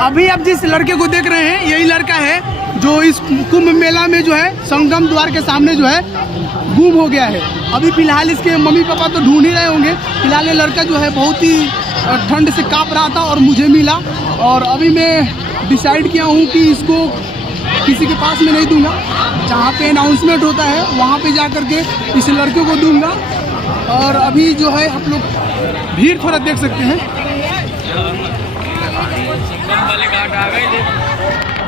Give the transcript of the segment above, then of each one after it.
अभी आप जिस लड़के को देख रहे हैं यही लड़का है जो इस कुंभ मेला में जो है संगम द्वार के सामने जो है गुम हो गया है। अभी फिलहाल इसके मम्मी पापा तो ढूंढ ही रहे होंगे। फिलहाल ये लड़का जो है बहुत ही ठंड से कांप रहा था और मुझे मिला, और अभी मैं डिसाइड किया हूँ कि इसको किसी के पास में नहीं दूंगा। जहाँ पे अनाउंसमेंट होता है वहाँ पे जा कर के इस लड़के को दूंगा। और अभी जो है आप लोग भीड़ थोड़ा देख सकते हैं,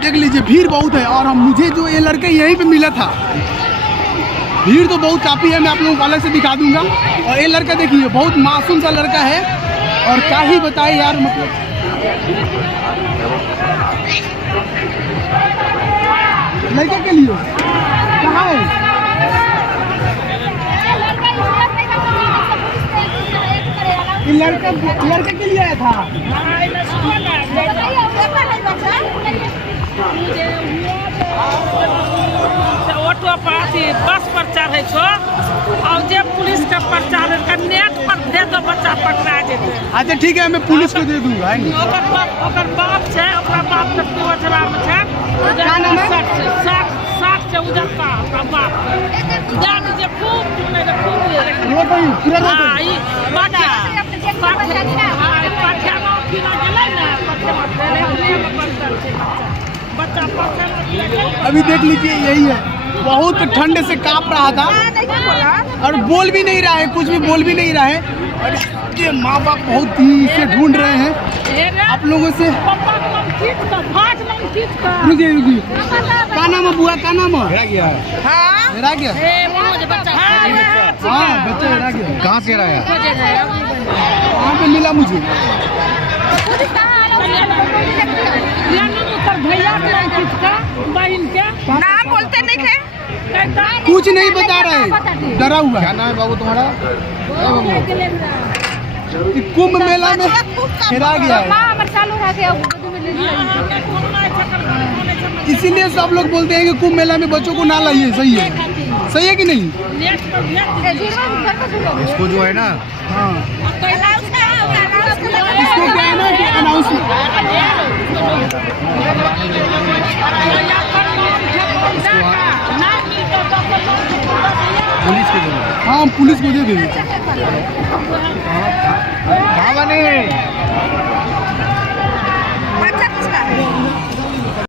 देख लीजिए भीड़ बहुत है। और मुझे जो ये लड़का यहीं पे मिला था, भीड़ तो बहुत काफ़ी है, मैं आप लोगों को अलग से दिखा दूंगा। और ये लड़का देखिए बहुत मासूम सा लड़का है, और क्या ही बताए यार, मतलब लड़के के लिए कहाँ है? ये लड़के के लिए आया था। ऑटो पर बस पर चढ़े छो और जे पुलिस का पर्चा नेट पर दे दो, बच्चा पकड़ा जेते। अच्छा ठीक है, मैं पुलिस को दे दूंगा। ओकर बाप छै, ओकरा बाप के पिवजरा में छै। क्या नाम है? 60 से उजरता ओकरा बाप जान जे खूब नहीं रे खूब ये कोई पूरा हां ई बाटा पाठ्या में किना गेलै ना, बच्चा पकड़। अभी देख लीजिए यही है, बहुत ठंड से कांप रहा था और बोल भी नहीं रहा है, कुछ भी बोल भी नहीं रहा है। और इसके माँ बाप बहुत ही इसे ढूंढ रहे हैं आप लोगों से। रुकिए रुकिए, क्या नाम है बुआ, क्या नाम है? हेरा गया हाँ, बच्चा हेरा गया। कहाँ से रहा है? वहाँ पे मिला मुझे। भैया बहन के नाम बोलते नहीं थे, कुछ नहीं बता रहे, डरा हुआ क्या है। नाम है बाबू तुम्हारा? कुंभ मेला में हेरा गया है, इसीलिए सब लोग बोलते हैं कि कुंभ मेला में बच्चों को ना लाइए। सही है कि नहीं? इसको जो है ना, हाँ, इसको क्या है ना कि अनाउंसमेंट। पुलिस के जो हाँ, पुलिस को दे देंगे। कहाँ बने?